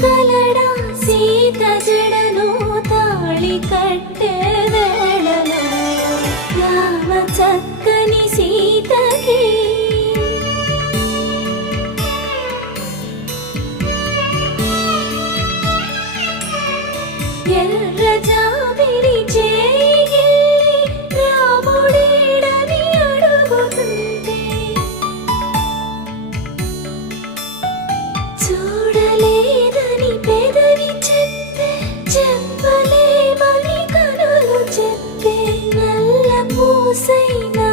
ಜಗಳಡ ಸೀತ ಜಡನು ತಾಳಿ ಕಟ್ಟೆದಳನು ಯಾವ ಚಕ್ಕನಿ ಸೀತಗೆ ಎಲ್ರ ಜಾ ஓசை